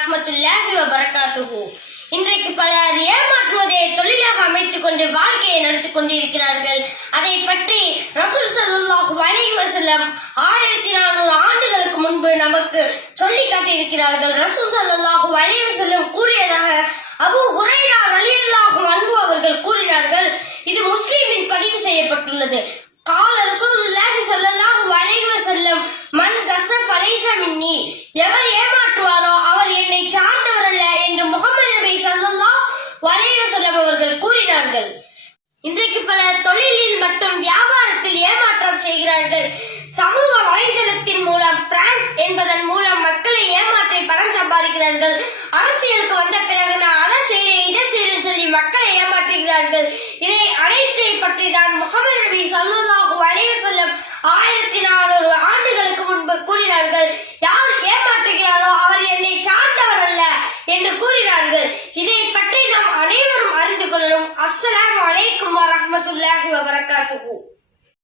வரஹ்மத்துல்லாஹி வபரகாத்துஹு. இன்றைக்கு பலர் ஏமாற்றுவதை தொழிலாக அமைத்துக் கொண்டு வாழ்க்கையை நடத்திக் கொண்டிருக்கிறார்கள். அதை பற்றி ரசூல் ஸல்லல்லாஹு அலைஹி வஸல்லம் 1400 ஆண்டுகளுக்கு முன்பு நமக்கு சொல்லி காட்டியிருக்கிறார்கள். ரசூல் ஸல்லல்லாஹு அலைஹி வஸல்லம் கூறியதாக அபூ ஹுரைரா ரலியல்லாஹு அன்ஹு அவர்கள் கூறினார்கள். இது முஸ்லிமில் பதிவு செய்யப்பட்டுள்ளது. கால ரசூலுல்லாஹி ஸல்லல்லாஹு அலைஹி வஸல்லம் மன் கஸஃப லைஸ மின்னி, எவர் ஏமாற்றுவாரோ அவர் என்னை சார்ந்தவர் அல்ல என்று முஹம்மது நபி ஸல்லல்லாஹு அலைஹி வஸல்லம் அவர்கள் கூறினார்கள். இன்றைக்கு பல தொழிலில் மற்றும் வியாபாரத்தில் ஏமாற்றம் செய்கிறார்கள். சமூக வலைதளத்தின் மூலம் பிராங்க் என்பதன் மூலம் மக்களை ஏமாற்றி பணம் சம்பாதிக்கிறார்கள். அரசியலுக்கு வந்த பிறகு நான் அதை செய்றேன் இதை செய்றேன்னு சொல்லி மக்களை ஏமாற்றுகிறார்கள். இதை அனைத்தை பற்றி தான் முஹம்மது நபி ஸல்லல்லாஹு அலைஹி வஸல்லம் 1400 ஆண்டுகளுக்கு முன்பு கூறினார்கள். யார் ஏமாற்றுகிறாரோ அவர் என்னை சார்ந்தவர் அல்ல என்று கூறினார்கள். இதை பற்றி நாம் அனைவரும் அறிந்து கொள்ளணும். அஸ்ஸலாமு அலைக்கும் வரஹ்மத்துல்லாஹி வபரகாத்துஹு.